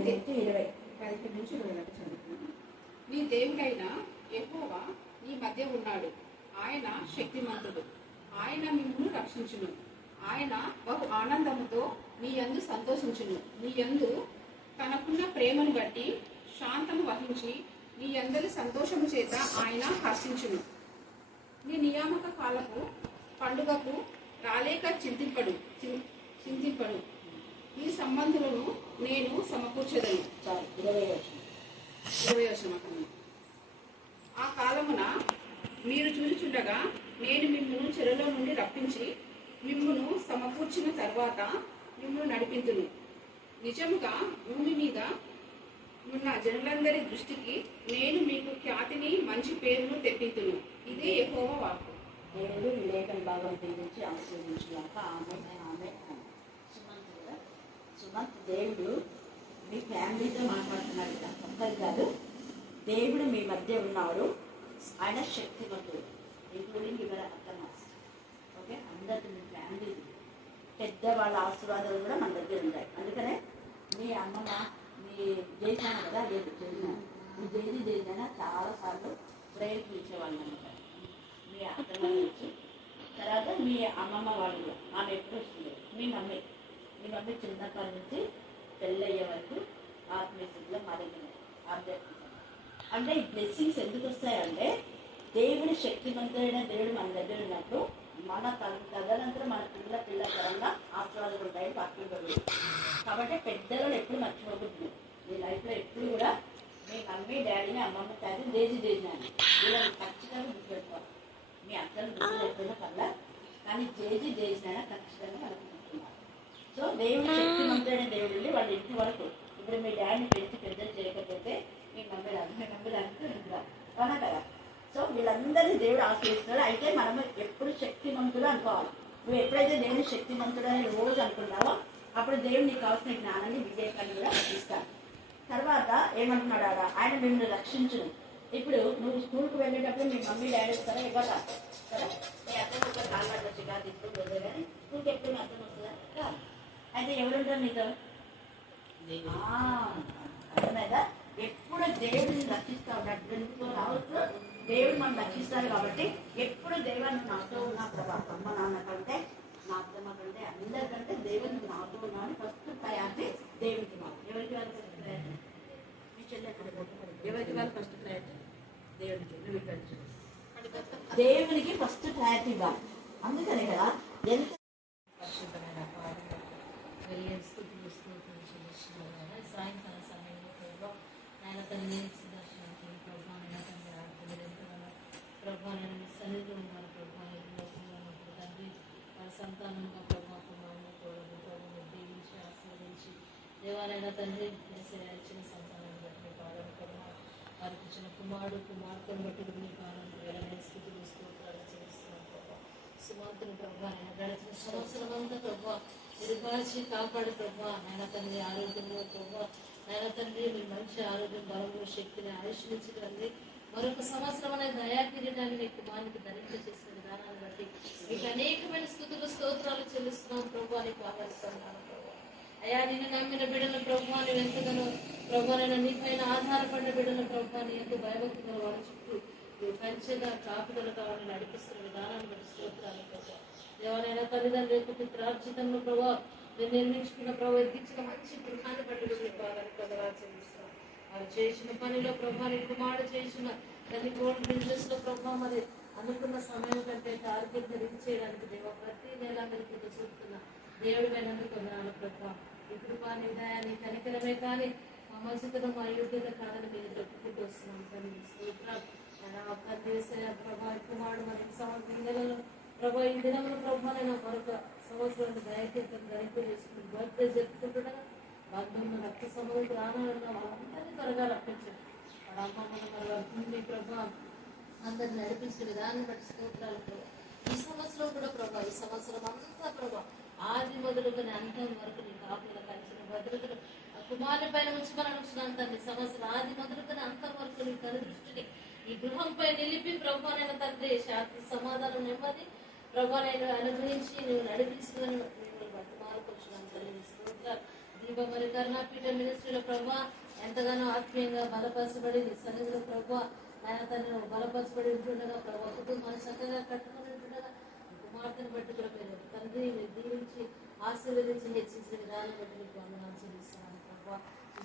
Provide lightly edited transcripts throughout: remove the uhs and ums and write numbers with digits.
11-20 దాకా చదువుతున్నాను. నీ దేవుడైన యెహోవా నీ మధ్య ఉన్నాడు. ఆయన శక్తిమంతుడు. ఆయన మిమ్మును రక్షించును. ఆయన బహు ఆనందముతో నీ యందు సంతోషించును. నీ యందు తనకున్న ప్రేమను బట్టి శాంతము వహించి నీ అందరి సంతోషము చేత ఆయన హర్షించును. నీ నియామక కాలపు పండుగకు రాలేక చింతింపడు. ఈ సంబంధులను నేను సమకూర్చదను. 20 వచనం. ఆ కాలమున మీరు చూచుచుండగా నేను మిమ్మును చెరలో నుండి రప్పించి మిమ్మును సమకూర్చిన తర్వాత మిమ్మును నడిపింతును. నిజముగా భూమి మీద ఉన్న జనులందరి దృష్టికి నేను మీకు ఖ్యాతిని మంచి పేరును తెప్పింతును. ఇదే యెహోవా వాక్కు. దేవుడు లేఖన భాగం గురించి ఆశీర్వదించుగాక. ఆమె సుమంత్ దేవుడు మీ ఫ్యామిలీతో మాట్లాడుతున్నాడు, ఒక్కరు కాదు. దేవుడు మీ మధ్య ఉన్నాడు. ఆయన శక్తిమంతుడు, ఇంక్లూడింగ్ యువర్ అక్కమాస్. ఓకే, అందరికీ మీ ఫ్యామిలీ పెద్దవాళ్ళ ఆశీర్వాదాలు కూడా మన దగ్గర ఉంటాయి. అందుకనే మీ అమ్మమ్మ మీ చేసినాను కదా, లేదు చేసినాను మీ చేసినా చాలాసార్లు ప్రేయర్కి ఇచ్చేవాళ్ళు అనమాట. మీ అత్తమ్మ వచ్చి తర్వాత మీ అమ్మమ్మ వాళ్ళు కూడా ఆమె ఎప్పుడు వస్తుంది. మీ మమ్మీ చిన్నప్పటి నుంచి పెళ్ళయ్యే వరకు ఆత్మీయతలో మా దగ్గర ఆధ్యాత్మిక అంటే ఈ బ్లెస్సింగ్స్ ఎందుకు వస్తాయంటే దేవుడి శక్తివంతుడైన దేవుడు మన దగ్గర ఉన్నప్పుడు మన తదనంతరం మన పిల్ల పరంగా ఆశీర్వాదాలు ఉంటాయి. పార్టీ కాబట్టి పెద్దలను ఎప్పుడు మర్చిపోకూడదు. మీ లైఫ్లో ఎప్పుడు కూడా మీ మమ్మీ డాడీని అమ్మమ్మ తాగి చేసినాను వీళ్ళని ఖచ్చితంగా గుర్తుపెట్టుకోవాలి. మీ అక్కను గుర్తుపెట్టుకున్న పర్లా, కానీ చేసినా ఖచ్చితంగా వాళ్ళకి గుర్తున్నారు. సో దేవుడు శక్తివంతుడైన దేవుడు వాళ్ళ ఇంటి వరకు ఇప్పుడు మీ డాడీని పెంచి పెద్దలు చేయకపోతే మీ మమ్మీ రాదు అవునా కదా. సో వీళ్ళందరినీ దేవుడు ఆశ్రయిస్తున్నాడు. అయితే మనము ఎప్పుడు శక్తిమంతుడు అనుకోవాలి. నువ్వు ఎప్పుడైతే దేవుని శక్తిమంతుడు అని రోజు అనుకున్నావో అప్పుడు దేవుడు నీకు కావాల్సిన జ్ఞానాన్ని వివేకాన్ని కూడా ఇస్తాడు. తర్వాత ఏమంటున్నాడు ఆయన మిమ్మల్ని రక్షించును. ఇప్పుడు నువ్వు స్కూల్కి వెళ్ళేటప్పుడు మీ మమ్మీ డాడీ వస్తారా ఇవ్వరా కదా, మీ అర్థం ఒక కాళ్ళ వచ్చి కాదు ఇప్పుడు పోతే కానీ స్కూల్కి ఎప్పుడు మీ అర్థం వస్తుందా. అయితే ఎవరుంటారు నీతో అర్థమైందా. ఎప్పుడు దేవుడిని రక్షిస్తా ఉన్నాడు. ఎందుకు రావచ్చు, దేవుడు మనం రక్షిస్తాడు కాబట్టి ఎప్పుడు దేవుని నాతో ఉన్న ప్రభా అమ్మ నాన్న కంటే నా అత్తమ్మ కంటే అందరికంటే దేవుని నాతో ఉన్నాను ఫస్ట్ ప్రయారిటీ దేవుడికి. మాకు ఎవరికి వాళ్ళు ఫస్ట్ ప్రయారిటీ మీ చెల్లె ఎవరికి వాళ్ళు ఫస్ట్ ప్రయారిటీ దేవుడికి. నువ్వు దేవునికి ఫస్ట్ ప్రయారిటీ ఇవ్వాలి. అందుకనే కదా ఎంత సాయంకాల సమయంలో ఆయన తల్లి దర్శనానికి ప్రభావ నేను సన్నిధిలో ఉన్నాను. ప్రభావించినప్పుడు తండ్రి వారి సంతానంగా కుమారుని కూడా దీవించి ఆశీర్వదించి దేవాలైన తండ్రి ఇచ్చిన సంతానాన్ని బట్టి పాలన ప్రభావ వారికి ఇచ్చిన కుమార్తెను బట్టి మీ పాలన వేళ స్థితిలో స్తోత్రాలు చేస్తున్నాను. ప్రభావ సుమార్తెను ప్రభావ నేను గడిచిన సంవత్సరం అంతా ప్రభావ నిర్భాషి కాపాడు ప్రభావ నాయన తండ్రి ఆరోగ్యంలో ప్రభావ నాయన తండ్రి మీ మంచి ఆరోగ్యం బలము శక్తిని ఆయుష్నించగలిగి మరొక సంవత్సరం అనే దయాకిరీటాన్ని మీ కుమారునికి ధరింప చేసిన విధానాన్ని బట్టి మీకు అనేకమైన స్థుతులు స్తోత్రాలు చెల్లిస్తున్నాం ప్రభావ. నీకు ఆహ్వానిస్తున్నాను ప్రభావ. అయ్యా నేను నమ్మిన బిడ్డను ప్రభావ నువ్వు ఎంతగానో ప్రభావ నేను నీ పైన ఆధారపడిన బిడ్డను ప్రభావ నీ ఎంతో భయభక్తులు వాళ్ళ చుట్టూ పంచగా కాపుదల కావాలని నడిపిస్తున్న విధానాన్ని బట్టి స్తోత్రాలు ప్రభావ. దేవాలైన తల్లిదండ్రుల యొక్క పిత్రార్జితంలో ప్రభావ నేను నిర్మించుకున్న ప్రభావ ఎదిగించిన మంచి గృహాన్ని బట్టి ప్రభావాన్ని చెల్లిస్తున్నాను. వారు చేసిన పనిలో ప్రభావ కుమారుడు చేసిన దాన్ని గోల్డ్ బిజినెస్ లో ప్రభావ మరి అనుకున్న సమయం కంటే టార్గెట్ రీచ్ చేయడానికి దేవ ప్రతి నెల అందరికీ చూపుతున్న దేవుడి పైనందుకు వందనాలు ప్రభావ. ఇప్పుడు కానీ దయాన్ని కనికరమే కానీ మా మంచితనం మా యోగ్యత కాదని మీరు చెప్పుకుంటూ వస్తున్నాం. కానీ స్తోత్రాలు ఒక్క దేశ ప్రభావ కుమారుడు మరి నెలలో ప్రభావ ఈ దినంలో ప్రభావ నేను మరొక సంవత్సరం దయకీర్తం ధరింపు చేసుకుని బర్త్డే జరుపుకుంటుండగా బంధువులు రక్త సంబంధిత రానున్న వాళ్ళందరినీ త్వరగా రప్పించండి. వాళ్ళ అమ్మమ్మని త్వరగా ప్రభావ అందరిని నడిపించిన విధానం బట్టి స్తోత్రాలు ప్రభావ. ఈ సంవత్సరం కూడా ప్రభావ ఈ సంవత్సరం అంతా ప్రభావ ఆది మొదలుకొని అంతం వరకు నీ కాపుల కలిసిన భద్రతలు కుమారుని పైన ఉంచుకొని ఉంచున్నాను తండ్రి. సంవత్సరం ఆది మొదలుకొని అంతం వరకు నీ కను దృష్టిని ఈ గృహంపై నిలిపి ప్రభువైన తండ్రి శాంతి సమాధానం నెమ్మది ప్రభువైన అనుగ్రహించి నువ్వు నడిపించుకొని బట్టి మారుకొచ్చున్నాను తల్లి. స్తోత్రాలు ప్రభా మరి కరుణాపీఠ మినిస్ట్రీలో ప్రభా ఎంతగానో ఆత్మీయంగా బలపరచబడి నీ సన్నిధిలో ప్రభా ఆయన తను బలపరచబడి ఉంటుండగా ప్రభా కుటుంబాన్ని చక్కగా కట్టుకుని ఉంటుండగా కుమార్తెను బట్టి కూడా పెరిగారు తండ్రి మీరు దీవించి ఆశీర్వదించి హెచ్చించిన విధానం బట్టి మీకు వందనాలు చెల్లిస్తున్నాను ప్రభా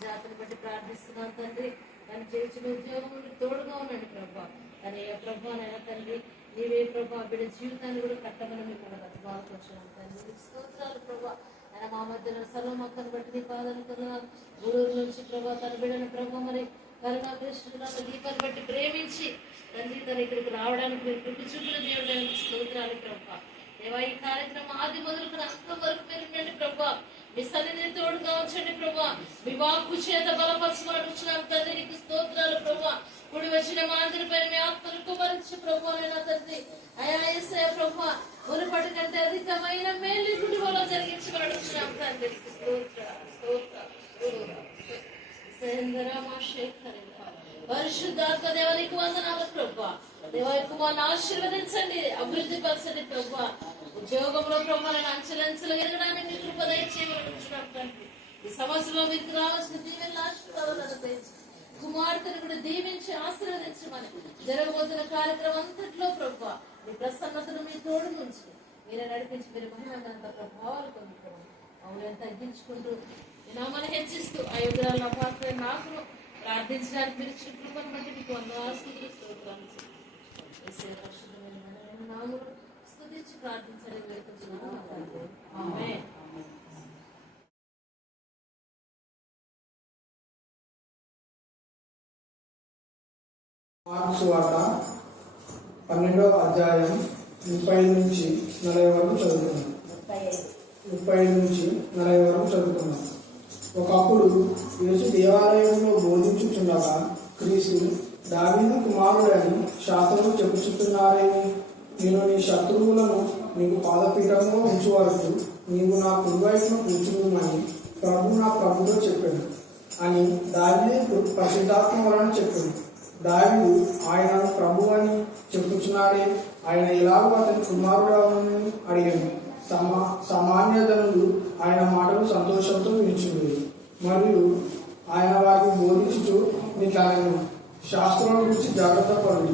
జాతిని బట్టి ప్రార్థిస్తున్నాను తండ్రి తను చేసిన ఉద్యోగం తోడుగా ఉండండి ప్రభా తన ప్రభానైనా తండ్రి నీవే ప్రభా బిడ్డ జీవితాన్ని కూడా కట్టమని మిమ్మల్ని బతిమాలుకొచ్చాను తండ్రి స్తోత్రాలు ప్రభా ఆయన మా మధ్యలో సర్వమక్కను బట్టి నీ పాదనుకున్నాను గురువు నుంచి ప్రభా తన బిడ్డను ప్రభా మరి కరుణాకృష్ణుడు దీపాన్ని బట్టి ప్రేమించి తండ్రి తన ఇక్కడికి రావడానికి మీరు కృపి చూపిన దేవుడానికి స్తోత్రాలు ప్రభా దేవా ఈ కార్యక్రమం ఆది మొదలుకుని అంతం వరకు మీరు ఉండండి ప్రభా మీ సన్నిధిని తోడుగా ఉంచండి ప్రభా మీ వాక్కు చేత బలపరచమని వచ్చినాం తండ్రి నీకు స్తోత్రాలు ప్రభా కుడి వచ్చిన మా అందరి పైన మీ ఆత్మను కుమరించి ప్రభా అయినా తండ్రి అయా యేసయ్య ప్రభా మునుపటి కంటే అధికమైన మేలు కుడి వల్ల జరిగించమని వచ్చినాం తండ్రి నీకు స్తోత్రాలు స్తోత్రాలు పరిశుద్ధాత్మ దేవానికి వందనాలు ప్రభా దేవా కుమార్ని ఆశీర్వదించండి అభివృద్ధి పరచండి ప్రభా ఉద్యోగంలో ప్రభావాలను అంచెలంచెలు ఎరగడానికి కృప దయచేయమని తండ్రి ఈ సంవత్సరంలో మీకు రావాల్సిన దీవెనల ఆశీర్వాదాలను దయచేసి కుమార్తెను కూడా దీవించి ఆశీర్వదించమని జరగబోతున్న కార్యక్రమం అంతట్లో ప్రభా మీ ప్రసన్నతను మీ తోడు నుంచి మీరే నడిపించి మీరు మహిళలంత ప్రభావాలు పొందుకోండి అవును తగ్గించుకుంటూ ఈ నామాన్ని హెచ్చిస్తూ ఆ యుద్ధాలను అపాత్ర నాకు ప్రార్థించడానికి మీరు ఇచ్చిన కృపను బట్టి మీకు వందనాలు స్తోత్రాలు పరిశుద్ధమైన నామమును స్తుతించి ప్రార్థించడానికి వేడుకుంటున్నాను ఆమేన్. మార్కు సువార్త 12వ అధ్యాయం 35 నుంచి 40 వరకు చదువుకున్నాం. 35 నుంచి 40 వరకు చదువుకున్నాం. ఒకప్పుడు యేసు దేవాలయంలో బోధించుచుండగా క్రీస్తు దావీదు కుమారుడని శాస్త్రులు చెప్పుచున్నారేమి, నేను నీ శత్రువులను నీకు పాదపీఠంలో ఉంచు వరకు నీవు నా కుడివైపున కూర్చుందుమని ప్రభు నా ప్రభుతో చెప్పాడు అని దావీదు పరిశుద్ధాత్మ వలన చెప్పాడు. దావీదు ఆయనను ప్రభు అని చెప్పుచున్నాడే, ఆయన ఎలాగో అతని కుమారుడని అడిగాను. సామాన్య జనులు ఆయన మాటలు సంతోషంతో వినిచుండేది. మరియు ఆయన వారికి బోధించుచు నీకు శాస్త్రం గురించి జాగ్రత్త పడి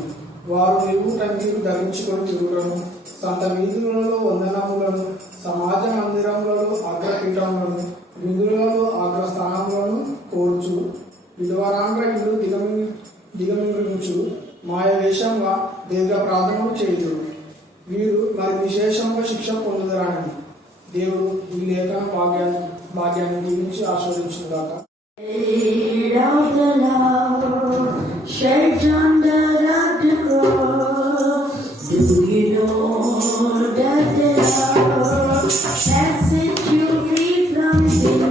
వారు నీవు టంగీలు ధరించుకొని తిరుగులను, సంత వీధులలో వందనములను, సమాజ మందిరములలో అగ్రపీఠములను, విధులలో అగ్రస్థానములను కోర్చు, విధవరాండ్ర ఇల్లు దిగమింగుచు మాయ వేషంగా దీర్ఘ ప్రార్థనలు చేయుదురు. వీరు మరి విశేషంగా శిక్ష పొందుదరాని. దేవుడు ఈ లేఖన భాగ్యాన్ని దీవించి ఆస్వాదించుగాక. Shed under the cross, do you know that the Lord has set you free from sin?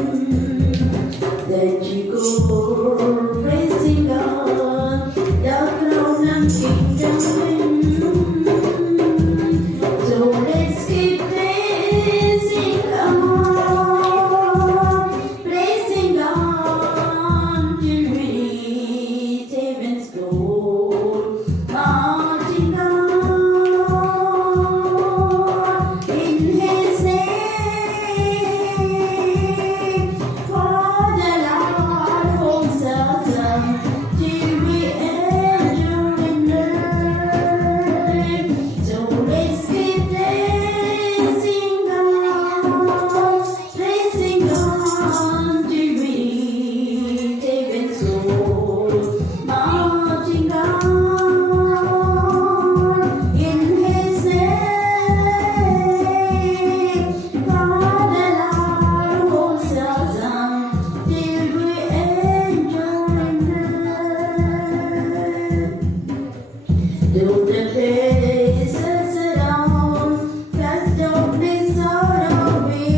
That you go praising God, the crown and kingdom. So let's keep praising God, praising God till we reach heaven's door. Marching on in His name, for the Lord holds us up till we enter in life. So let's keep praising God till we reach heaven's door. Marching on in His name, for the Lord holds us up till we enter in life. Though the faces around cast darkness out of me,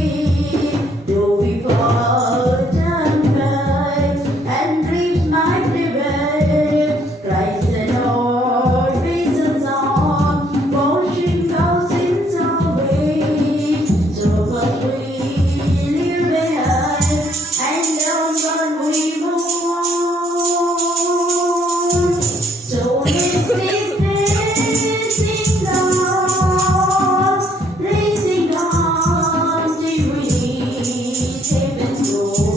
though we fought and cried and reached my prevail, Christ the Lord reasons on, washing our sins away. So what we leave behind and down one we move on. So let's keep praising God till we reach heaven's door.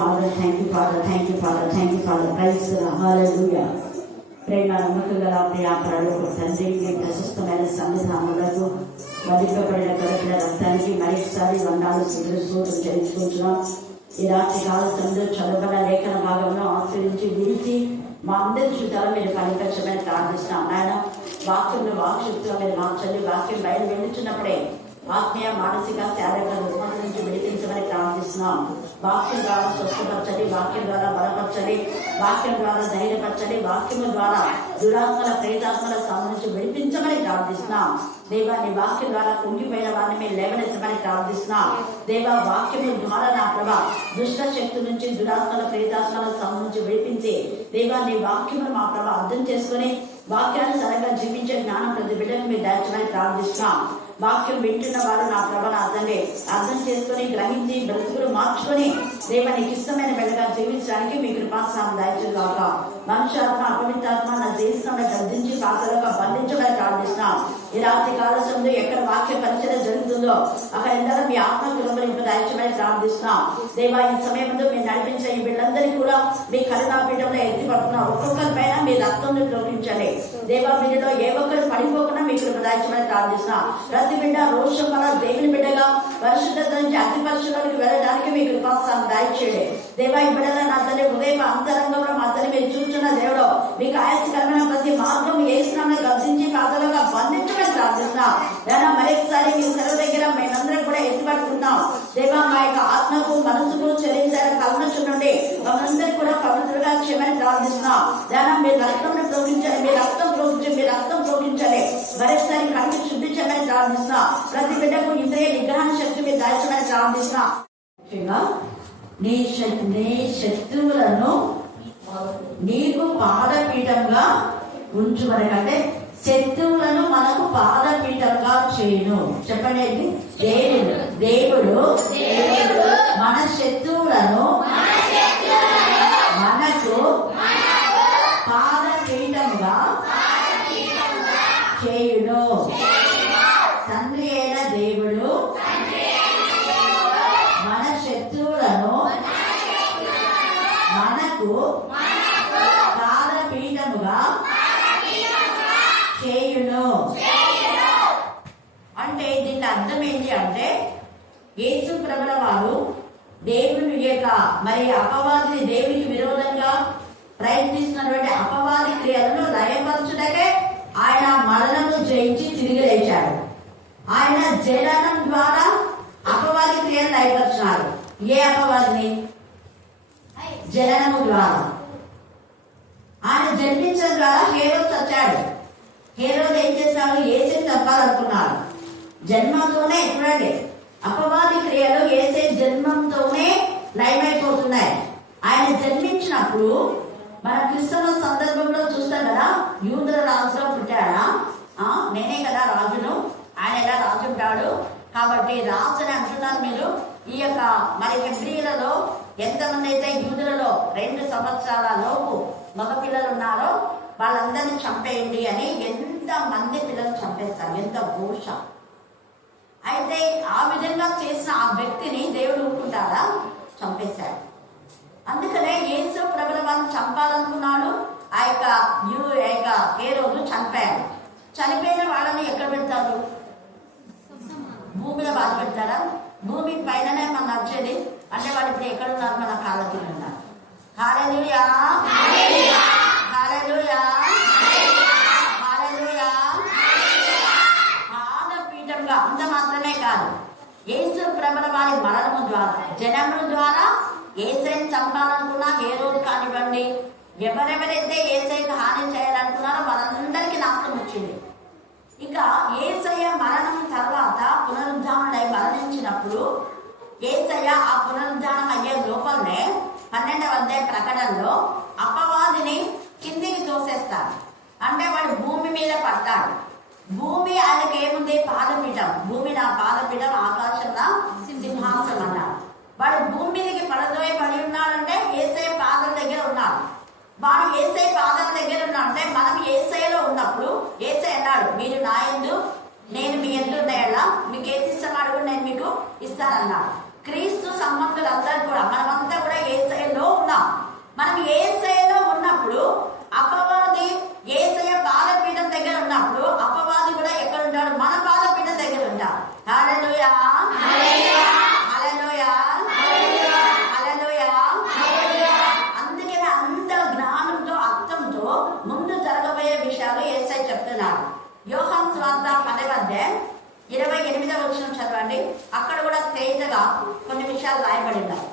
Father, thank you father, thank you father, thank you father. Praise hallelujah. ప్రేమ నమ్మకం గల ప్రియాపరాలు తండ్రి, మీ ప్రశస్తమైన సన్నిధానములకు వధింపబడిన కొరకుల రక్తానికి మరొకసారి వందనాలు స్తోత్రం చెల్లించుకుంటున్నాం. ఈ రాత్రి కాల సమయంలో చదవబడిన లేఖన భాగంలో ఆశ్రయించి విడిచి మా అందరి జీవితాలు మీరు కనిపించమని ప్రార్థిస్తున్నాం. ఆయన వాక్యంలో వాక్శక్తిగా మీరు మార్చండి. వాక్యం బయలు వెళ్ళుచున్నప్పుడే ఆత్మీయ, మానసిక, శారీరక రుగ్మత నుంచి విడిపించమని ప్రార్థిస్తున్నాం. వాక్యం ద్వారా స్వస్థపరచండి, వాక్యం ద్వారా బలపరచండి, వాక్యం ద్వారా ధైర్యపరచండి, వాక్యం ద్వారా దురాత్మల, ప్రేతాత్మల సంబంధించి విడిపించమని ప్రార్థిస్తున్నాం. దేవా, నీ వాక్యం ద్వారా కుంగిపోయిన వారిని మీరు లేవనెత్తమని ప్రార్థిస్తున్నాం. దేవా, వాక్యం ద్వారా నా ప్రభా దుష్ట శక్తి నుంచి, దురాత్మల, ప్రేతాత్మల సంబంధించి విడిపించి దేవా, నీ వాక్యం మా ప్రభా అర్థం చేసుకుని వాక్యానుసారంగా జీవించే జ్ఞానం ప్రతి బిడ్డను మీరు దాచమని ప్రార్థిస్తున్నాం. వాక్యం వింటున్న వారు నా ప్రభను అర్థం చేసుకుని గ్రహించి బ్రతుకులు మార్చుకొని దేవా నీకు ఇష్టమైన బిడ్డగా జీవించడానికి మీ కృపాస్థానం దాయిచుగాక. మనుష్యాత్మ, అపవిత్రాత్మ నా జీవితంలో గర్దించి పాత్రలుగా బంధించమని ప్రార్థిస్తున్నాం. ఈ రాత్రి కాల సమయంలో ఎక్కడ వాక్య పరిచయం జరుగుతుందో అక్కడ ఎందరో మీ ఆత్మ కుటుంబింపు దాయిచమని ప్రార్థిస్తున్నాం. దేవా, ఈ సమయంలో మీరు నడిపించే ఈ బిడ్డలందరినీ కూడా మీ కరుణాపీఠంలో ఎత్తి పడుతున్నాం. ఒక్కొక్కరి పైన మీ రక్తంలో ప్రోపించండి. దేవా, మీలో ఏ ఒక్కరు పడిపోకుండా మీ కృప దాయిచమని ప్రార్థిస్తున్నాం. ప్రతి బిడ్డ రోషం వల్ల దేవుని బిడ్డగా పరిశుద్ధత నుంచి అతి పరిశుద్ధులకు వెళ్ళడానికి మీ కృపాస్థానం దాయిచేయండి. దేవా, ఈ బిడ్డగా నా తల్లి ఉదయం అంతరంగంలో మా తల్లి మీరు చూస్తున్న దేవుడు మీకు ఆయాసకరమైన ప్రతి మార్గం వేసినామని గర్జించి పాతలుగా బంధించమని ప్రార్థిస్తున్నాం. లేదా మరొకసారి మీ సెలవు దగ్గర మేమందరం కూడా ఎత్తిపట్టుకుంటాం. దేవా, మా యొక్క ఆత్మకు, మనసుకు, శరీరం కల్మషం నుండి మనందరికీ కూడా పవిత్రులుగా క్షమని ప్రార్థిస్తున్నాం. లేదా మీ రక్తం ప్రోగించండి, మీ రక్తం ప్రోగించండి, మీ రక్తం ప్రోగించండి. మరొకసారి కళ్ళు శుద్ధి చేయమని ప్రార్థిస్తున్నాం. ప్రతి బిడ్డకు ఇంద్రియ నిగ్రహణ శక్తి మీరు దాల్చమని ప్రార్థిస్తున్నాం. నీ శత్రువులను నీకు పాదపీఠంగా ఉంచుమనకంటే శత్రువులను మనకు పాదపీఠంగా చేయను. చెప్పండి, దేవుడు మన శత్రువులను మనకు పాదపీఠంగా చేయును. తండ్రి అయిన దేవుడు మన శత్రువులను మనకు పాదపీఠముగా చేయును. అంటే దీని అర్థం ఏంటి అంటే యేసు ప్రభుల వారు దేవుని యొక్క మరి అపవాదిని, దేవునికి విరోధంగా ప్రయత్నిస్తున్నటువంటి అపవాది క్రియలను లయపరచుటకే ఆయన మరణము జయించి తిరిగి లేచాడు. ఆయన జననం ద్వారా అపవాది క్రియలు లయపరిచినారు. ఏ అపవాదిని? జననము ద్వారా. ఆయన జన్మించడం ద్వారా హేరోదు చచ్చాడు. హేరోదు ఏం చేశాడు? యేసుని చంపాలనుకున్నాడు. జన్మంతోనే చూడండి, అపవాది క్రియలు యేసే జన్మంతోనే లయమైపోతున్నాయి. ఆయన జన్మించినప్పుడు మన క్రిస్మస్ సందర్భంలో చూస్తాం కదా, యూదుల రాజులో పుట్టాడా? నేనే కదా రాజును, ఆయన ఎలా రాజు ఉంటాడు కాబట్టి రాజుని అంటున్నారు మీరు. ఈ యొక్క మరి హెబ్రీలలో ఎంతమంది అయితే యూదులలో 2 సంవత్సరాల లోపు మగపిల్లలు ఉన్నారో వాళ్ళందరినీ చంపేయండి అని ఎంత మంది పిల్లలు చంపేస్తారు. ఎంత ఘోష! అయితే ఆ విధంగా చేసిన ఆ వ్యక్తిని దేవుడు ఊరుకుంటారా? చంపేశాడు. అందుకనే యేసు ప్రభుల వాళ్ళని చంపాలనుకున్నాడు. ఆ యొక్క హేరోదు చనిపోయాడు. చనిపోయిన వాళ్ళని ఎక్కడ పెడతారు? భూమిలో బాధ పెడతారా? భూమి పైననే మనం నడిచేది. అంటే వాళ్ళు ఇప్పుడు ఎక్కడ ఉన్నారు? మన కాళ్ళ కింద ఉన్నారు. హల్లెలూయా, హల్లెలూయా, హల్లెలూయా. పాదపీఠంగా అంత మాత్రమే కాదు, యేసు ప్రభుల వారి మరణము ద్వారా, జనముల ద్వారా యేసయ్యను చంపాలనుకున్నా హేరోదు కానివ్వండి, ఎవరెవరైతే యేసయ్యకు హాని చేయాలనుకున్నారో వాళ్ళందరికీ నాశనం వచ్చింది. ఇక యేసయ్య మరణం తర్వాత పునరుద్ధానుడై మరణించినప్పుడు యేసయ్య ఆ పునరుద్ధానం అయ్యే లోపలనే 12వ అధ్యాయ ప్రకటనలో అపవాదిని కిందికి తోసేస్తాడు. అంటే వాడు భూమి మీద పడతాడు. భూమి ఆయనకి ఏముంది? పాదపీఠం. భూమి నా పాదపీఠం, ఆకాశంలో సింహాసనం అన్నాడు. వాడు భూమి మీదకి పడి ఉన్నాడంటే యేసయ్య పాదం దగ్గర ఉన్నాడు. వాడు యేసయ్య పాదం దగ్గర ఉన్నాడంటే మనం యేసయ్యలో ఉన్నప్పుడు యేసయ్య అన్నాడు, మీరు నా యందు నేను మీ యందు ఉన్నాయల్లా, మీకు ఏది ఇష్టం అడుగు నేను మీకు ఇస్తానన్నాడు. క్రీస్తు సంబంధులందరూ కూడా మనమంతా కూడా యేసయ్య మనం యేసయ్యలో ఉన్నప్పుడు అపవాది యేసయ్య పాదపీఠం దగ్గర ఉన్నప్పుడు అపవాది కూడా ఎక్కడ ఉంటాడు? మన పాదపీఠం దగ్గర ఉంటాడు. హల్లెలూయా, హల్లెలూయా, హల్లెలూయా. అందుకనే అంత జ్ఞానంతో అర్థంతో ముందు జరగబోయే విషయాలు యేసయ్య చెప్తున్నాడు. యోహాను సువార్త 10:28 చదవండి. అక్కడ కూడా తేజగా కొన్ని విషయాలు రాయబడినాయి.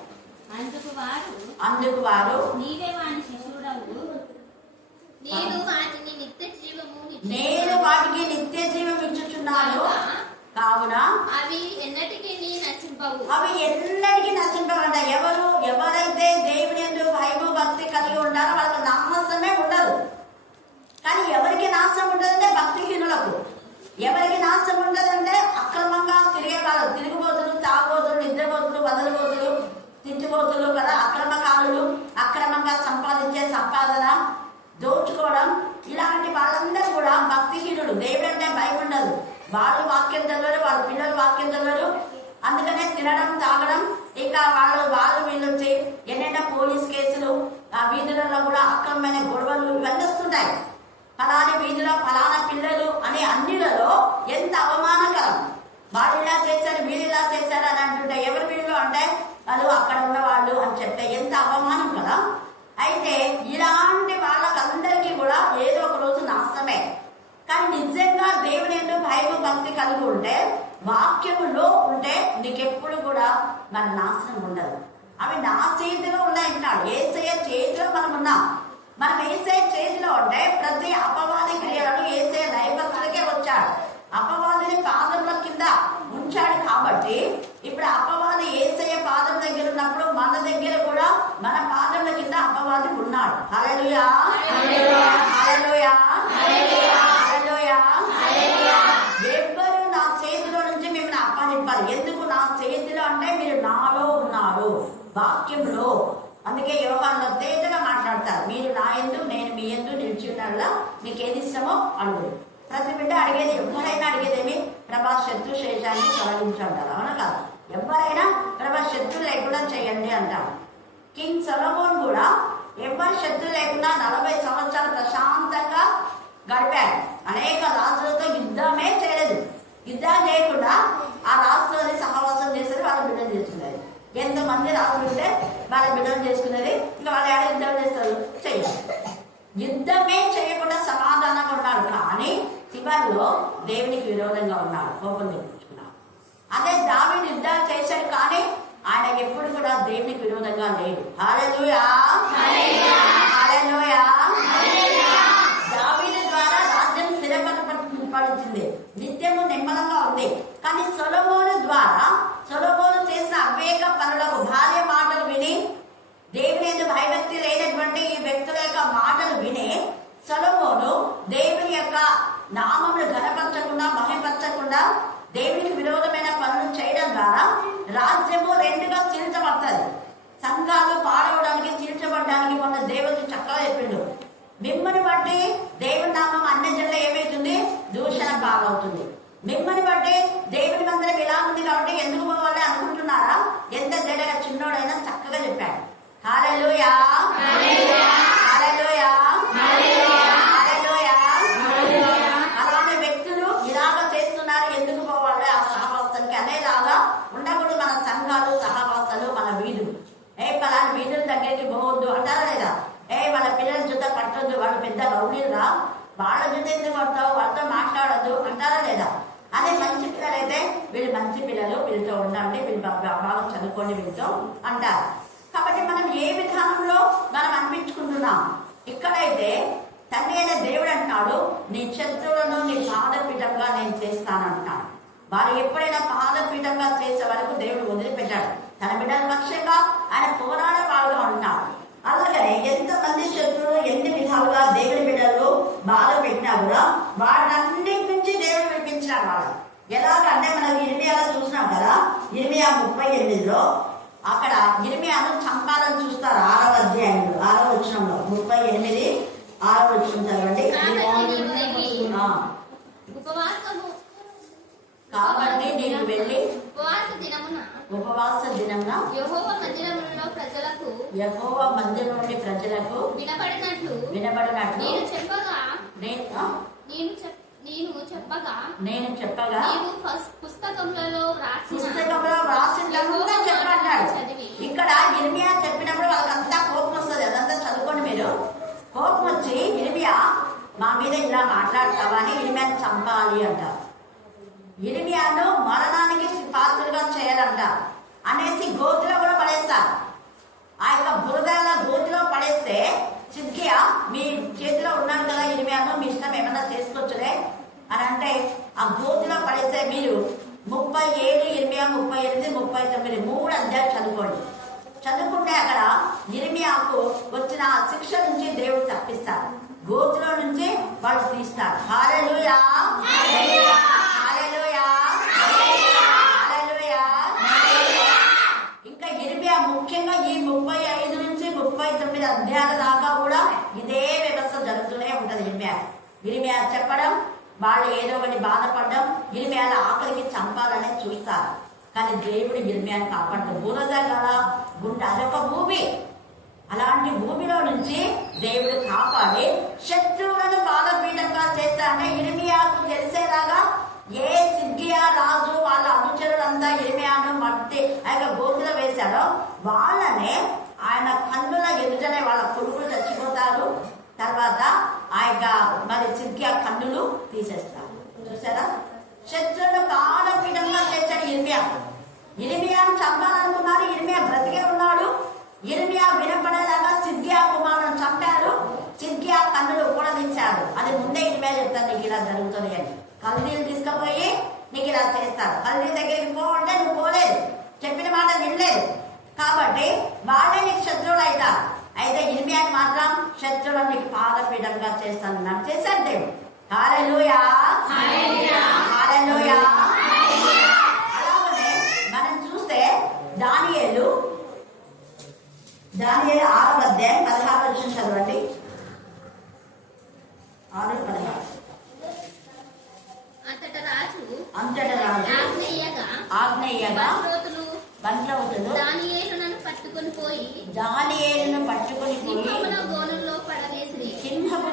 అందుకు వారు నీవే వాని శిశువుడవు, నేను వాటికి నిత్య జీవం ఇచ్చుచున్నాను కావున అవి ఎన్నటికీ నశింపవు. నశింపవంట. ఎవరైతే దేవుని యందు భయము భక్తి కలిగి ఉంటారో వాళ్ళకి నాశనమే ఉండదు. కానీ ఎవరికి నాశనం ఉంటుందంటే భక్తిహీనులకు. ఎవరికి నాశనం ఉంటుందంటే అక్రమంగా తిరిగే వాళ్ళు, తిరుగుబోతులు, తాగబోతులు, నిద్రపోతులు, వదలబోతులు, తిండిపోతులు కదా, అక్రమకారులు, అక్రమంగా సంపాదించే సంపాదన దోచుకోవడం, ఇలాంటి వాళ్ళందరూ కూడా భక్తిహీనులు. దేవుడు అంటే భయం ఉండదు. వాళ్ళు వాక్యం చదవరు, వాళ్ళ పిల్లలు వాక్యం చదవరు. అందుకనే తినడం తాగడం, ఇంకా వాళ్ళు వీళ్ళు ఎన్నెన్నో పోలీస్ కేసులు, ఆ వీధులలో కూడా అక్రమమైన గొడవలు ఇవన్నీ వస్తుంటాయి. ఫలాని వీధిలో ఫలానా పిల్లలు అనే అన్నిలలో ఎంత అవమానకరం. వాళ్ళు ఇలా చేశారు, వీళ్ళు ఇలా చేశారు అని అంటుంటే ఎవరి వీళ్ళు అంటే వాళ్ళు అక్కడ ఉన్న వాళ్ళు అని చెప్తే ఎంత అవమానం కదా. అయితే ఇలాంటి వాళ్ళకందరికీ కూడా ఏదో ఒక రోజు నాశనమే. కానీ నిజంగా దేవుని యందు భయము భక్తి కలిగి ఉంటే, వాక్యములో ఉంటే నీకెప్పుడు కూడా మన నాశనం ఉండదు. అవి నా చేతిలో ఉన్నాయంటాడు. యేసయ్య చేతిలో మనం ఉన్నాం. మనం యేసయ్య చేతిలో ఉంటే ప్రతి అపవాది క్రియలను యేసయ్య దైవత్తులకే వచ్చాడు. అపవాదిని పాదముల కింద ఉంచాడు. కాబట్టి ఇప్పుడు అపవాది యేసయ్య పాదం దగ్గర ఉన్నప్పుడు మన దగ్గర కూడా మన పాదముల కింద అపవాది ఉన్నాడు. హల్లెలూయా, హల్లెలూయా, హల్లెలూయా. ఎవ్వరు నా చేతిలో నుంచి మిమ్మల్ని అప్పగింపాలి. ఎందుకు నా చేతిలో అంటే మీరు నాలో ఉన్నారు, వాక్యంలో. అందుకే యోహానులో తేజగా మాట్లాడతారు. మీరు నా యందు నేను మీ యందు నిలిచి ఉన్నాడులా, మీకు ఏది ఇష్టమో అడుగు. ప్రతి బిడ్డ అడిగేది, ఎవరైనా అడిగేదేమి ప్రభా శత్రు శేషాన్ని తొలగించంటారు. అవునా కాదు? ఎవరైనా ప్రభా శత్రు లేకుండా చేయండి అంటారు. కింగ్ సొలొమోన్ కూడా ఎవరి శత్రు లేకుండా 40 సంవత్సరాలు ప్రశాంతంగా గడిపాడు. అనేక రాజులతో యుద్ధమే చేయలేదు. యుద్ధాలు చేయకుండా ఆ రాజులతో సహవాసం చేసేది, వాళ్ళ బిడ్డలు చేసుకునేది. ఎంతమంది రాజులు ఉంటే వాళ్ళ బిడ్డలు చేసుకునేది. ఇంకా వాళ్ళు ఏడ యుద్ధం చేస్తారు? చెయ్యాలి. యుద్ధమే చేయకుండా సమాధానంగా ఉన్నాడు. కానీ చివరిలో దేవునికి విరోధంగా ఉన్నాడు, కోపం తెప్పించుకున్నాడు. అదే దావీదు యుద్ధాలు చేశాడు, కానీ ఆయన ఎప్పుడు కూడా దేవునికి విరోధంగా లేడు. హల్లెలూయా, హల్లెలూయా. దావీదు ద్వారా రాజ్యం స్థిరపరచబడింది, నిత్యము నిమ్మలంగా ఉంది. కానీ సొలొమోను ద్వారా సొలొమోను చేసిన అవివేక పనులకు, భార్య మాటలు విని, దేవుని యందు భయభక్తి లేనటువంటి ఈ వ్యక్తుల యొక్క మాటలు విని సొలొమోను దేవుని యొక్క నామమును ఘనపరచకుండా, మహిమపరచకుండా దేవునికి విరోధమైన పనులు చేయడం ద్వారా రాజ్యము రెండుగా చీల్చబడుతుంది. సంఘాలు పాడవడానికి, చీల్చబడడానికి మొన్న దేవుడు చక్కగా చెప్పిండు. మిమ్మల్ని బట్టి దేవుని నామం అన్ని జన్లు ఏమవుతుంది? దూషణ పాలవుతుంది. మిమ్మల్ని బట్టి దేవుని మందిరం ఇలా ఉంది కాబట్టి ఎందుకు పోవాలి అనుకుంటున్నారా? ఎంత తేడాగా చిన్నోడైనా చక్కగా చెప్పాడు. హల్లెలూయా, హల్లెలూయా, హల్లెలూయా. అలాంటి వ్యక్తులు ఇలాగ చేస్తున్నారు, ఎందుకు పోవాలి ఆ సహవాసానికి అనేలాగా ఉండకూడదు. మన సంఘాలు, సహవాసాలు, మన వీధులు. పలాని వీధుల దగ్గరికి పోవద్దు అంటారా లేదా? వాళ్ళ పిల్లల జుట్ట పట్టొద్దు, వాళ్ళు పెద్ద రౌడీలుగా, వాళ్ళ జుట్ట ఎందుకు పడతావు, వాళ్ళతో మాట్లాడద్దు అంటారా లేదా? అదే మంచి పిల్లలైతే వీళ్ళు మంచి పిల్లలు, వీళ్ళతో ఉండండి, వీళ్ళు బాగా చదువుకోండి వీళ్ళతో అంటారు. కాబట్టి మనం ఏ విధానంలో మనం అనిపించుకుంటున్నాం? ఇక్కడైతే తండ్రి అయిన దేవుడు అంటున్నాడు, నీ శత్రువులను నీ పాదపీఠంగా నేను చేస్తానంటున్నాడు. వారు ఎప్పుడైనా పాదపీఠంగా చేసే వరకు దేవుడు వదిలిపెట్టాడు. తన బిడ్డల పక్షంగా ఆయన పోరాడే వాళ్ళుగా ఉంటాడు. అలాగనే ఎంతమంది శత్రువులు ఎన్ని విధాలుగా దేవుని బిడ్డలు బాధ పెట్టినా కూడా వాటినన్నిటి నుంచి దేవుడు విడిపించినాడు వాళ్ళు. ఎలాగంటే మనం ఇర్మియాలో చూసినాం కదా, ఇర్మియా 38లో అక్కడ ఇర్మియాను చంపాలని చూస్తారు. 6వ అధ్యాయంలో 6వ వచనంలో 38 6వ వచనం చదవండి. కాబట్టి నేను వెళ్ళి ఉపవాస దినమున యెహోవా మందిరములో ప్రజలకు యెహోవా మందిరంలోని ప్రజలకు వినబడినట్లు వినబడినట్లు నేను చెప్పగా నేను నేను చెప్పగా నీవు పుస్తకంలో వ్రాసిందంతా చెప్పన్నాడు. ఇక్కడ ఇర్మియా చెప్పినప్పుడు వాళ్ళకంతా కోపం వస్తుంది. అదంతా చదువుకోండి మీరు. కోపం వచ్చి ఇర్మియా మా మీద ఇలా మాట్లాడతావా అని ఇర్మియాను చంపాలి అంట. ఇర్మియాను మరణానికి పాత్రగా చేయాలంట అనేసి గోతిలో కూడా పడేస్తారు. ఆ యొక్క బురదల గోతిలో పడేస్తే సిద్కియా మీ చేతిలో ఉన్నాడు కదా ఇర్మియాను, మీ ఇష్టం ఏమన్నా చేసుకోవచ్చులే అని అంటే ఆ గోతిలో పడేస్తే మీరు 37 ఇర్మియా 38 39 3 అధ్యాయాలు చదువుకోండి. చదువుకుంటే అక్కడ ఇర్మియాకు వచ్చిన శిక్ష నుంచి దేవుడు తప్పిస్తారు. గోతిలో నుంచి వాళ్ళు తీస్తారు. హల్లెలూయా హల్లెలూయా హల్లెలూయా. ఇంకా ఇర్మియా ముఖ్యంగా ఈ 35 నుంచి 39 అధ్యాయాల దాకా కూడా ఇదే వ్యవస్థ జరుగుతూనే ఉంటది. ఇర్మియా చెప్పడం, వాళ్ళు ఏదో ఒకటి బాధపడడం, ఇర్మియాల ఆఖరికి చంపాలని చూస్తారు. కానీ దేవుడు ఇర్మియాని కాపాడు. బురద గల గుంట అదొక భూమి. అలాంటి భూమిలో నుంచి దేవుడు కాపాడి శత్రువులను బాధపీఠంగా చేస్తారని ఇర్మియాకు తెలిసేలాగా ఏ సిద్కియా రాజు వాళ్ళ అనుచరులంతా ఇర్మియాను మట్టి ఆ యొక్క గోతులో వేశారో వాళ్ళనే ఆయన కన్నుల ఎదుటనే వాళ్ళ కొడుకులు చచ్చిపోతారు. తర్వాత ఆ యొక్క మరి సిద్కియా కన్నులు తీసేస్తారు. చూసారా? శత్రువులను బాధపీఠంగా చేశాడు ఇర్మియా. ఇర్మియాను చంపాలనుకున్నారు. ఇర్మియా బ్రతికే ఉన్నాడు. ఇర్మియా వినపడేలాగా సిద్కియా కుమారులను చంపారు. సిద్కియా కన్నులు కూడా తీశారు. అది ముందే ఇర్మియా చెప్తాను, నీకు ఇలా జరుగుతుంది అని. కల్దీలు తీసుకుపోయి నీకు ఇలా చేస్తారు. కల్దీ దగ్గరికి పోవంటే నువ్వు పోలేదు, చెప్పిన మాట వినలేదు. కాబట్టి వాళ్ళే నీకు శత్రువులు అవుతారు. అయితే ఇర్మియాని మాత్రం శత్రువులను నీకు పాదపీఠంగా చేస్తాను చేశాడు దేవుడు. హల్లెలూయా హల్లెలూయా. అలాగనే మనం చూస్తే దానియేలు 6వ అధ్యాయం 16 వచ్చిన చదవండి. 6:16. అంతటా రాజు ఆజ్ఞయ్యగా బంట్లవుతులు దానియేలును పట్టుకొని పోయి సింహపు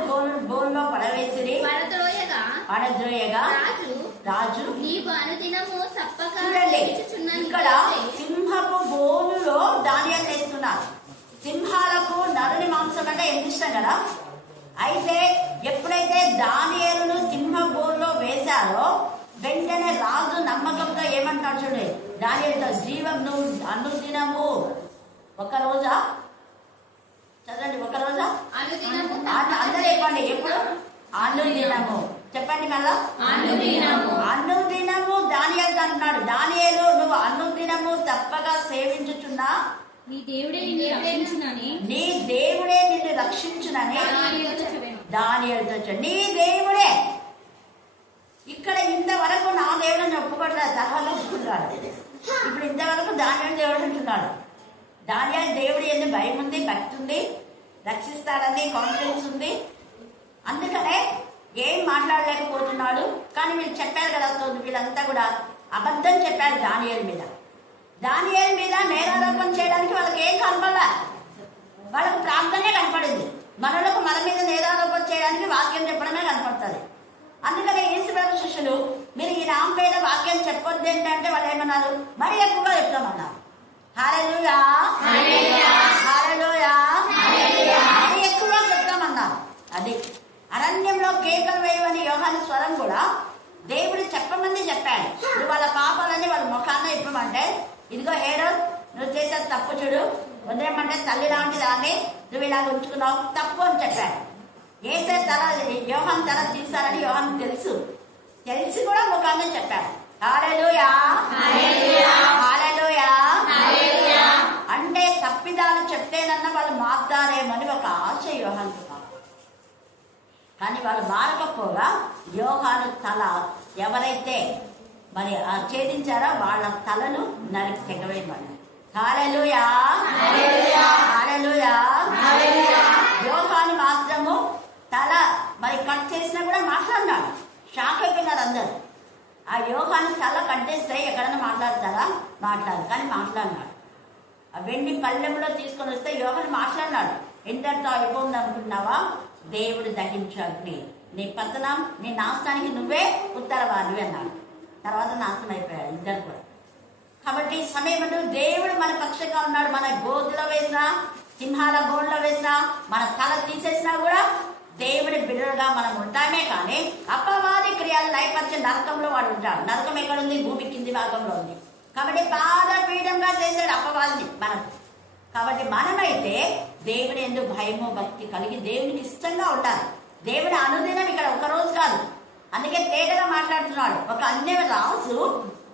బోన్లో పడవేసిరి. పడద్రోయగా రాజు నీవు అనుదినము తప్పక ఇక్కడ సింహపు బోనులో దానియేలు వేస్తున్నారు. సింహాలకు నరుని మాంసం అంటే ఎంత ఇష్టం కదా. అయితే ఎప్పుడైతే దానియేలును సింహ బోన్లో వేశారో వెంటనే రాజు నమ్మకంతో ఏమంటాడు చూడండి, దానియేలుతో జీవం నువ్వు అనుదినము. ఒక రోజా చదవండి, ఒక రోజా అందరూ చెప్పండి. ఎప్పుడు? అనుదినము చెప్పండి మళ్ళా. అనుదినము దానియేలు అంటున్నాడు. దానియేలు నువ్వు అనుదినము తప్పగా సేవించుచున్నా నీ దేవుడే నిన్ను రక్షించునని దానియేలుతో నీ దేవుడే. ఇక్కడ ఇంతవరకు నా దేవుడిని ఒప్పుకోవట్లేదు, సహాలు ఒప్పుకుంటున్నాడు. ఇప్పుడు ఇంతవరకు దానియేలు దేవుడు అంటున్నాడు. దానియేలు దేవుడు ఎన్ని భయం ఉంది, భక్తి ఉంది, రక్షిస్తాడని కాన్ఫిడెన్స్ ఉంది. అందుకనే ఏం మాట్లాడలేకపోతున్నాడు. కానీ వీళ్ళు చెప్పారు కదా, వీళ్ళంతా కూడా అబద్ధం చెప్పారు దానియేలు మీద. దానియేలు మీద నేరారోపణ చేయడానికి వాళ్ళకి ఏం కనపడలే, వాళ్ళకు ప్రార్థనే కనపడింది. మనలకు మన మీద నేరారోపణ చేయడానికి వాక్యం చెప్పడమే కనపడుతుంది. అందుకనే యేసుప్రభు శిష్యులు మీరు ఈ రాంపేట వాక్యం చెప్పొద్దు ఏంటంటే వాళ్ళు ఏమన్నారు, మరీ ఎక్కువగా చెప్తామన్నారు. హల్లెలూయా హల్లెలూయా మరీ ఎక్కువగా చెప్తామన్నారు. అది అరణ్యంలో కేకలు వేయమని యోహాను స్వరం కూడా దేవుడు చెప్పమంది చెప్పాడు. నువ్వు వాళ్ళ పాపాలని వాళ్ళ ముఖాన్ని ఇప్పమంటే, ఇదిగో హేరో నువ్వు చేసేది తప్పు చూడు, వదిలేమంటే తల్లి లాంటి దాన్ని నువ్వు ఇలా ఉంచుకున్నావు తప్పు అని చెప్పాడు. ఏసే తల యోహాను తల తీశారని యోహాను తెలిసి కూడా ముఖాన్ని చెప్పాడు. హల్లెలూయా హల్లెలూయా. అంటే తప్పిదాలు చెప్తేనన్నా వాళ్ళు మారుతారేమని ఒక ఆశ యోహాను. కానీ వాళ్ళు మారకపోగా యోహాను తల ఎవరైతే మరి ఛేదించారో వాళ్ళ తలను నరికి తెగవేయబడ్డారు. హల్లెలూయా హల్లెలూయా. యోహాను మాత్రము తల మరి కట్ చేసినా కూడా మాట్లాడినాడు. షాక్ అయిపోయినారు అందరు. ఆ యోహాను తల కట్ చేస్తే ఎక్కడైనా మాట్లాడతారా? మాట్లాడు, కానీ మాట్లాడినాడు. ఆ వెండి పళ్ళెంలో తీసుకొని వస్తే యోహాను మాట్లాడినాడు, ఎంతటితో అయిపోయింది అనుకుంటున్నావా, దేవుడు దహించు అగ్ని, నీ పతనం నీ నాశనానికి నువ్వే ఉత్తరవాదివి అన్నాడు. తర్వాత నాశనం అయిపోయాడు ఇద్దరు కూడా. కాబట్టి ఈ సమయంలో దేవుడు మన పక్షంగా ఉన్నాడు. మన గోతులో వేసినా, సింహాల గోడలో వేసినా, మన తల తీసేసినా కూడా దేవుడి బిడ్డలుగా మనం ఉంటామే. కానీ అపవాది క్రియలు లయపరిచే నరకంలో వాడు ఉంటాడు. నరకం ఎక్కడుంది? భూమి కింది భాగంలో ఉంది. కాబట్టి పాదపీఠంగా చేశాడు అపవాదిని మనకు. కాబట్టి మనమైతే దేవుని యందు భయము భక్తి కలిగి దేవునికి ఇష్టంగా ఉండాలి. దేవుని అనుదినం ఇక్కడ ఒక రోజు కాదు, అందుకే తేటగా మాట్లాడుతున్నాడు. ఒక అన్య రాజు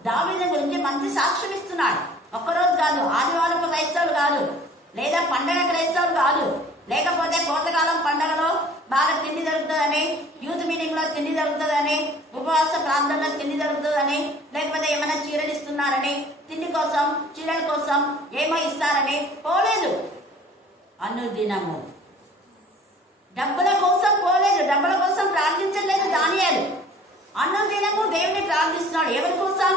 దావీదు గురించి మంచి సాక్ష్యం ఇస్తున్నాడు. ఒక్కరోజు కాదు, ఆదివారపు క్రైస్తవులు కాదు, లేదా పండగ క్రైస్తవులు కాదు, లేకపోతే కోతకాలం పండగలో బాగా తిండి దొరుకుతుందని, యూత్ మీటింగ్ లో తిండి దొరుకుతుందని, ఉపవాస ప్రాంతంలో తిండి దొరుకుతుందని, లేకపోతే ఏమైనా చీరలు ఇస్తున్నారని, తిండి కోసం చీరల కోసం ఏమో ఇస్తారని పోలేదు. అనుదినము డబ్బుల కోసం పోలేదు, డబ్బుల కోసం ప్రార్థించలేదు దానియేలు. అనుదినము దేవుని ప్రార్థిస్తున్నాడు. ఎవరి కోసం?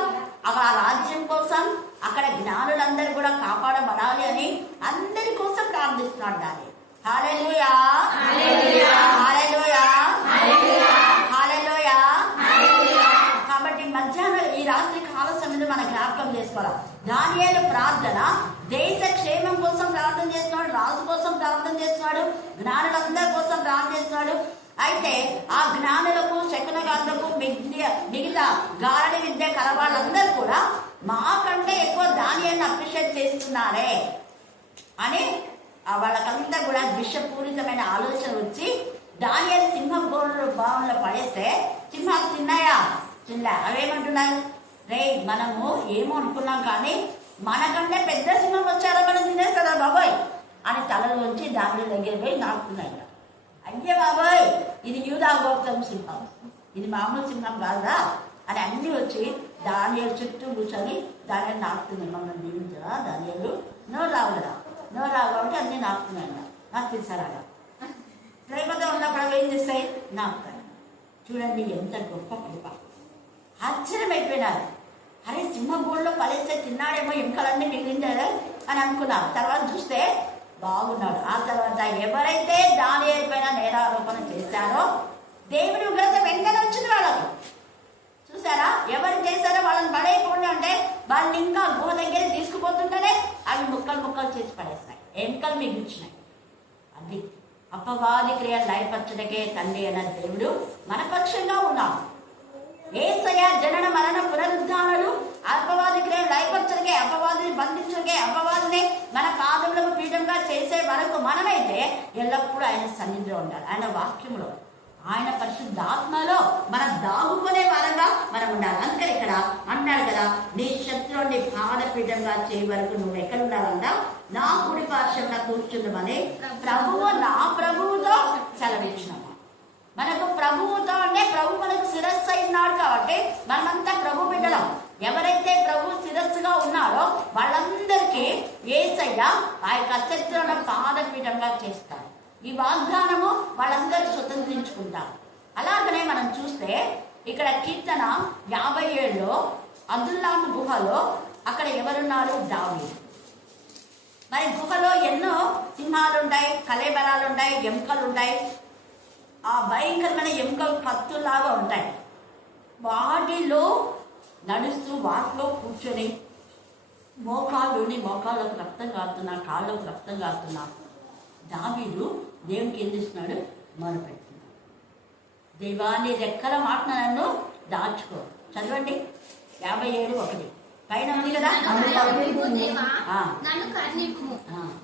ఆ రాజ్యం కోసం, అక్కడ జ్ఞానులందరూ కూడా కాపాడబడాలి అని అందరి కోసం ప్రార్థిస్తున్నాడు దానియేలు. హల్లెలూయా, హల్లెలూయా, హల్లెలూయా. కాబట్టి మధ్యాహ్నం ఈ రాత్రి కాల సమయంలో మనం జ్ఞాపకం చేసుకోవాలి. దానియేలు ప్రార్థన దేశ క్షేమం కోసం ప్రార్థన చేస్తున్నాడు, రాజు కోసం ప్రార్థన చేస్తున్నాడు, జ్ఞానులందరి కోసం ప్రార్థన చేస్తున్నాడు. అయితే ఆ జ్ఞానులకు, శకునగాళ్ళకు, మిగతా గారడి విద్య కలవాళ్ళందరూ కూడా మాకంటే ఎక్కువ దానియేలుని అప్రిషియేట్ చేస్తున్నారే అని వాళ్ళకంతా కూడా విషపూరితమైన ఆలోచన వచ్చి దానియేలు సింహం భావంలో పడేస్తే సింహాలు తిన్నాయా? తిన్నా. అవేమంటున్నారు? రే మనము ఏమో అనుకున్నాం, కానీ మనకంటే పెద్ద సింహం వచ్చారా, మనం తినేది కదా బాబోయ్ అని తలలోంచి దాని దగ్గర పోయి నాకుతున్నాయి. అయ్యే బాబోయ్, ఇది యూదా గోత్రం సింహం, ఇది మామూలు సింహం కాదా అని అన్ని వచ్చి దానియేలు చుట్టూ కూర్చొని దానిని నాకుతున్నాయి. మమ్మల్ని దీవించరా దానియేలు, నోరు రావు కదా, నోరు రావు కాబట్టి అన్ని నాకుతున్నాయి. నాకు తెలుసారా ప్రేమతో ఉన్నప్పుడు ఏం చేస్తాయి? నాకుతాయి. చూడండి ఎంత గొప్ప కృప. ఆశ్చర్యం అయిపోయినారు. అరే సింహం గోళ్ళలో పలేస్తే తిన్నాడేమో, ఎముకలన్నీ మిగిలిందా అని అనుకున్నారు. తర్వాత చూస్తే బాగున్నాడు. ఆ తర్వాత ఎవరైతే దానియేలు పైన నేరారోపణ చేశారో దేవుడి ఉగ్రత వెంటనే వచ్చింది వాళ్ళకు. చూసారా? ఎవరు చేశారో వాళ్ళని పడేయకుండా ఉంటే వాళ్ళని ఇంకా గుహ దగ్గర తీసుకుపోతుంటేనే అవి ముక్కలు ముక్కలు చేసి పడేస్తాయి, ఎముకలు మిగిల్చినాయి. అది అపవాది క్రియలు లయపరచడకే తండ్రి అయిన దేవుడు మన పక్షంగా ఉన్నాడు. యేసయ్య జనన మరణ పునరుద్ధానాలు అపవాది క్రియలు లయపరచడకే, అపవాదిని బంధించడకే, అపవాదిని మన పాదములకు పీఠంగా చేసే వరకు మనమైతే ఎల్లప్పుడూ ఆయన సన్నిధిలో ఉండాలి. ఆయన వాక్యంలో, ఆయన పరిశుద్ధాత్మలో మనం దాగుకునే వారంగా మనం ఉండాలి. అందుకని ఇక్కడ అన్నాడు కదా, నీ శత్రువుని పాదపీఠంగా చేయ వరకు నువ్వు ఎక్కడ ఉండాలంట? నా కుడి పార్శ్వంలో కూర్చుండమని ప్రభువు నా ప్రభువుతో సెలవిచ్చినాము. మనకు ప్రభువుతో అంటే ప్రభు మనకు శిరస్సు అయినాడు కాబట్టి మనమంతా ప్రభు బిడ్డలం. ఎవరైతే ప్రభు శిరస్సుగా ఉన్నారో వాళ్ళందరికీ యేసయ్య ఆ యొక్క శత్రువులను పాదపీఠంగా చేస్తారు. ఈ వాగ్దానము వాళ్ళందరూ స్వతంత్రించుకుంటారు. అలాగనే మనం చూస్తే ఇక్కడ కీర్తన 57లో అదుల్లాము గుహలో అక్కడ ఎవరున్నారు? దావీదు. మరి గుహలో ఎన్నో సింహాలు ఉంటాయి, కలేబరాలు ఉంటాయి, ఎముకలు ఉంటాయి. ఆ భయంకరమైన ఎముకలు కత్తులాగా ఉంటాయి. వాటిలో నడుస్తూ వాటిలో కూర్చొని మోకాళ్ళకు రక్తం కారుతున్నా, కాళ్ళకు రక్తం కారుతున్నా దావీదు దేవునికి ఏం చేస్తున్నాడు? మొరపెడుతున్నాడు. దేవాన్ని రెక్కల మాట నన్ను దాచుకో. చదవండి 57:1 పైన ఉంది కదా. నన్ను కరుణింపుము,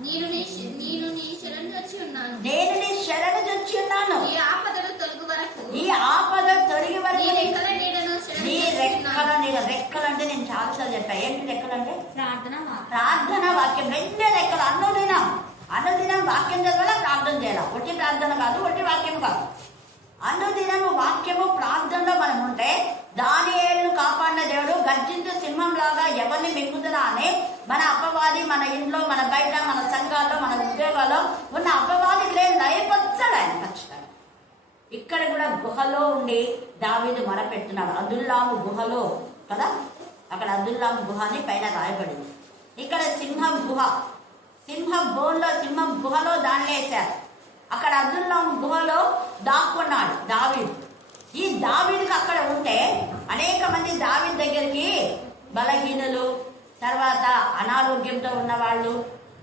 నేను నీ శరణు వచ్చి ఉన్నాను, నేను నీ శరణు వచ్చి ఉన్నాను. ఈ ఆపదలు తొలగు వరకు, ఈ ఆపదలు తొలగి వరకు నీ రెక్కల నీడను నీ రెక్కల నీడ. రెక్కలు అంటే నేను చాలాసార్లు చెప్పాను. ఏంటి రెక్కలు అంటే? ప్రార్థన వాక్యం. రెండే రెక్కలు. అనుదినం వాక్యం చదవాలా, ప్రార్థన చేయాలా. ఒట్టి ప్రార్థన కాదు, ఒట్టి వాక్యం కాదు. అనుదినము వాక్యము ప్రార్థనలో మనం ఉంటే దానియేలును కాపాడిన దేవుడు గర్జించు సింహం లాగా ఎవరిని మింగుతున్నా అని మన అపవాది మన ఇంట్లో, మన బయట, మన సంఘాల్లో, మన ఉద్యోగాల్లో ఉన్న అపవాది క్రియలు లయపరచాడు ఆయన ఖచ్చితంగా. ఇక్కడ కూడా గుహలో ఉండి దావీదు మొరపెడుతున్నాడు. అదుల్లాము గుహలో కదా, అక్కడ అదుల్లాము గుహ అని పైన రాయబడింది. ఇక్కడ సింహం గుహ సింహం గుహలో దాన్ని వేశారు. అక్కడ అదుల్లాం గుహలో దాక్కున్నాడు దావీదు. ఈ దావీదుకి అక్కడ ఉంటే అనేక మంది దావీదు దగ్గరికి బలహీనులు, తర్వాత అనారోగ్యంతో ఉన్నవాళ్ళు,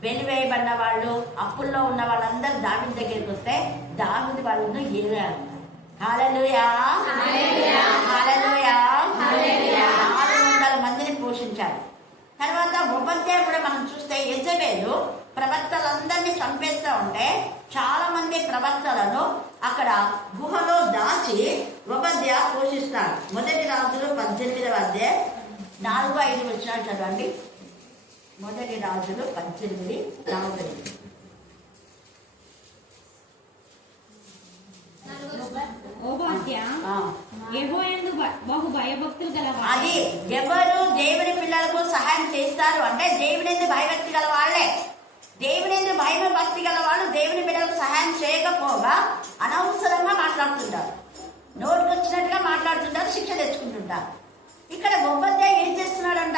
వెలివేయబడిన వాళ్ళు, అప్పుల్లో ఉన్న వాళ్ళందరూ దావీదు దగ్గరికి వస్తే దావీదు వాళ్ళను ఏలారు. హల్లెలూయా, హల్లెలూయా. 400 మందిని పోషించారు. తర్వాత ఉపధ్యాయ కూడా మనం చూస్తే యెజబెలు ప్రవక్తలందరినీ చంపేస్తూ ఉంటే చాలా మంది ప్రవక్తలను అక్కడ గుహలో దాచి ఉపధ్యాయ పోషిస్తాడు. 1 రాజులు 18వ అధ్యాయం 4-5 వచనాలు చదవండి. 1 రాజులు 18:4. ఓబాద్య యెహోవాయందు బహు భయభక్తులు గలవాడు. అది ఎవరు దేవుని పిల్లలకు సహాయం చేస్తారు అంటే దేవుని భయభక్తి గల వాళ్ళే. దేవుని భయభక్తి గల వాళ్ళు దేవుని పిల్లలకు సహాయం చేయకపోగా అనవసరంగా మాట్లాడుతుంటారు, నోటికి వచ్చినట్టుగా మాట్లాడుతుంటారు, శిక్ష తెచ్చుకుంటుంటారు. ఇక్కడ ఉపధ్యాయ ఏం చేస్తున్నాడంట?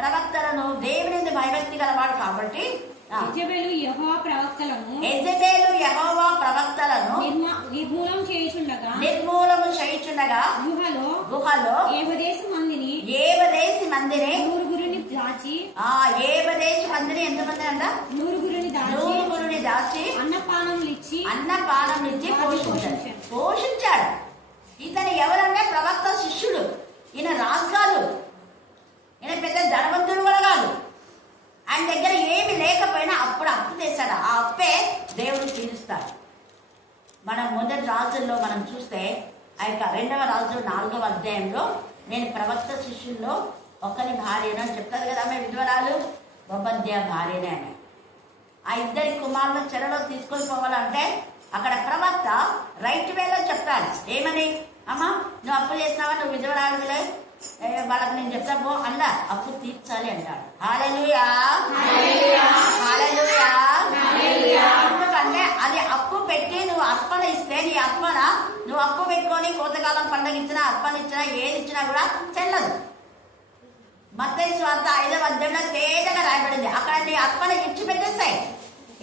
ప్రవక్తలను దేవుని భయభక్తి గలవాడు కాబట్టి యెజబెలు యెహోవా ప్రవక్తలను నిర్మూలము చేయుచుండగా గుహలో ఏబదేసి మందిని ఎంతమంది అంట? 100 దాచి అన్నపానం ఇచ్చి పోషించాడు. ఇతను ఎవరంటే ప్రవక్త శిష్యుడు. ఈయన రాజుగారు, ఈయన పెద్ద ధనవంతుడు కూడా కాదు. ఆయన దగ్గర ఏమి లేకపోయినా అప్పుడు అప్పు చేశాడు. ఆ అప్పే దేవుడు తీరుస్తాడు. మనం 1 రాజుల్లో మనం చూస్తే ఆ యొక్క 2వ రాజు 4వ అధ్యాయంలో నేను ప్రవక్త శిష్యుల్లో ఒకరి భార్యను అని చెప్తారు కదా, ఆమె విధవరాలు ఉపధ్యాయ భార్యనే. ఆమె ఆ 2 కుమారులను చెరలో తీసుకొని పోవాలంటే అక్కడ ప్రవక్త రైట్ వేలో చెప్తాడు. ఏమని? అమ్మా నువ్వు అప్పు చేసినావా, నువ్వు విధవరాలులే, వాళ్ళకి నేను చెప్తాను అలా అప్పు తీర్చాలి అంటాడు. హల్లెలూయా, హల్లెలూయా. ఎందుకంటే అది అప్పు పెట్టి నువ్వు అర్పణ ఇస్తే నీ అర్పణ నువ్వు అప్పు పెట్టుకొని కోతకాలం పండుగ ఇచ్చినా, అర్పణ ఇచ్చినా, ఏది ఇచ్చినా కూడా చెల్లదు. మత్తయి సువార్త 5వ అధ్యాయంలో తేజగా రాయబడింది. అక్కడ నీ అర్పణ ఇచ్చిపెట్టేస్తాయి.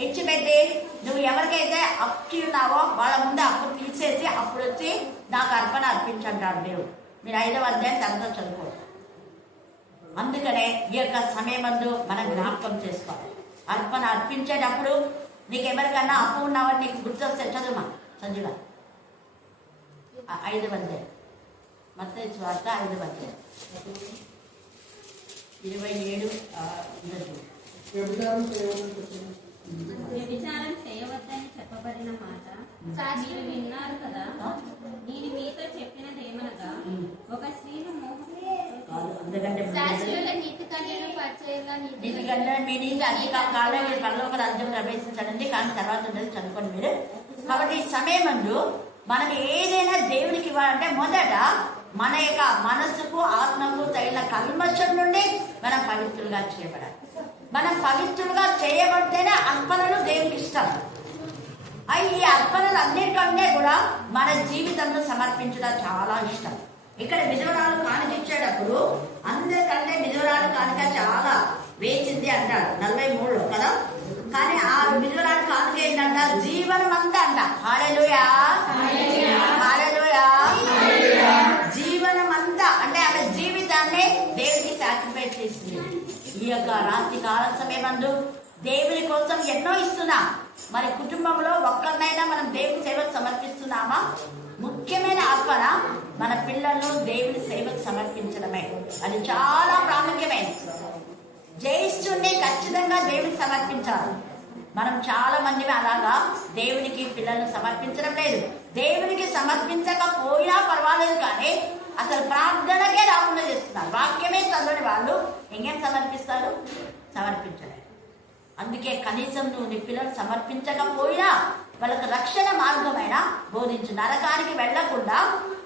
ఇచ్చిపెట్టి నువ్వు ఎవరికైతే అప్పు ఉన్నావో వాళ్ళ ముందు అప్పు తీసేసి అప్పుడు వచ్చి నాకు అర్పణ అర్పించంటాడు దేవుడు. మీరు 5వ అధ్యాయం తర్వాత చదువుకోవచ్చు. అందుకనే ఈ యొక్క సమయమందు మనం జ్ఞాపకం చేసుకోవాలి. అర్పణ అర్పించేటప్పుడు నీకు ఎవరికన్నా అప్పు ఉన్నావని నీకు గుర్తొస్తే చదువుమా సంజుగా 5వ అధ్యాయం, మత్తయి సువార్త 5వ అధ్యాయం 27. వ్యభిచారం చేయవద్దని చెప్పబడిన మాట మీరు విన్నారు కదా. నేను మీతో చెప్పినదేమనగా ఒక స్త్రీని రాజ్యం ప్రవేశించండి, కానీ తర్వాత ఉండేది చదువుకోండి మీరు. కాబట్టి ఈ సమయమందు మనం ఏదైనా దేవునికి ఇవ్వాలంటే మొదట మన యొక్క మనసుకు ఆత్మకు తగిన కల్మషం నుండి మనం పవిత్రులుగా చేయబడాలి. మనం పవిత్రులుగా చేయబడితేనే అర్పణలు దేవునికి ఇష్టం. ఈ అర్పణలు అన్నిటికంటే కూడా మన జీవితంలో సమర్పించడం చాలా ఇష్టం. ఇక్కడ విధవరాలు కానుక ఇచ్చేటప్పుడు అందరికంటే విధవరాలు కానుక చాలా వేచింది అంటాడు 43లో కదా. కానీ ఆ విధవరాలు కానుక ఏంటంట? జీవనం అంతా అంట. హల్లెలూయా, హల్లెలూయా. జీవనం అంతా అంటే ఆమె జీవితాన్ని దేవుడికి సాక్రిఫైస్ చేసింది. ఈ యొక్క రాత్రి కాల సమయమందు దేవుని కోసం ఎన్నో ఇస్తున్నాం. మరి కుటుంబంలో ఒక్కరినైనా మనం దేవుని సేవకు సమర్పిస్తున్నామా? ముఖ్యమైన అర్పణ మన పిల్లలను దేవుని సేవకు సమర్పించడమే. అది చాలా ప్రాముఖ్యమైనది. జయిస్తుండే ఖచ్చితంగా దేవునికి సమర్పించాలి. మనం చాలా మంది అలాగా దేవునికి పిల్లలను సమర్పించడం లేదు. దేవునికి సమర్పించకపోయినా పర్వాలేదు, కానీ అసలు ప్రార్థనకే రాకుండా చేస్తున్నారు. వాక్యమే చదవని వాళ్ళు ఇంకేం సమర్పిస్తారు? సమర్పించలేదు. అందుకే కనీసం నువ్వు నీ పిల్లలు సమర్పించకపోయినా వాళ్ళకు రక్షణ మార్గమైన బోధించు. నరకానికి వెళ్లకుండా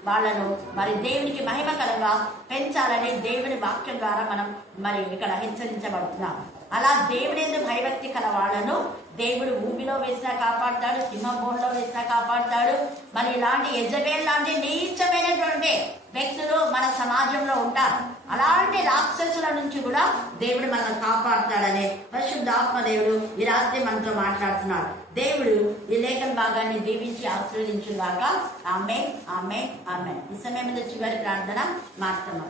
వాళ్ళను మరి దేవునికి మహిమకరంగా పెంచాలని దేవుని వాక్యం ద్వారా మనం మరి ఇక్కడ హెచ్చరించబడుతున్నాం. అలా దేవుని భయభక్తి కల వాళ్ళను దేవుడు ఊబిలో వేసినా కాపాడుతాడు, సింహభూమిలో వేసినా కాపాడుతాడు. మరి ఇలాంటి యెజబెల్ లాంటి నీచమైనటువంటి వ్యక్తులు మన సమాజంలో ఉంటారు. అలాంటి రాక్షసుల నుంచి కూడా దేవుడు మనల్ని కాపాడుతాడనే పరిశుద్ధాత్మ దేవుడు ఈ రాత్రి మనతో మాట్లాడుతున్నాడు. దేవుడు ఈ లేఖన భాగాన్ని దీవించి ఆశీర్వదించుగాక. ఆమేన్, ఆమేన్, ఆమేన్. ఈ సమయంలో చివరి ప్రార్థన మార్తమ్మ.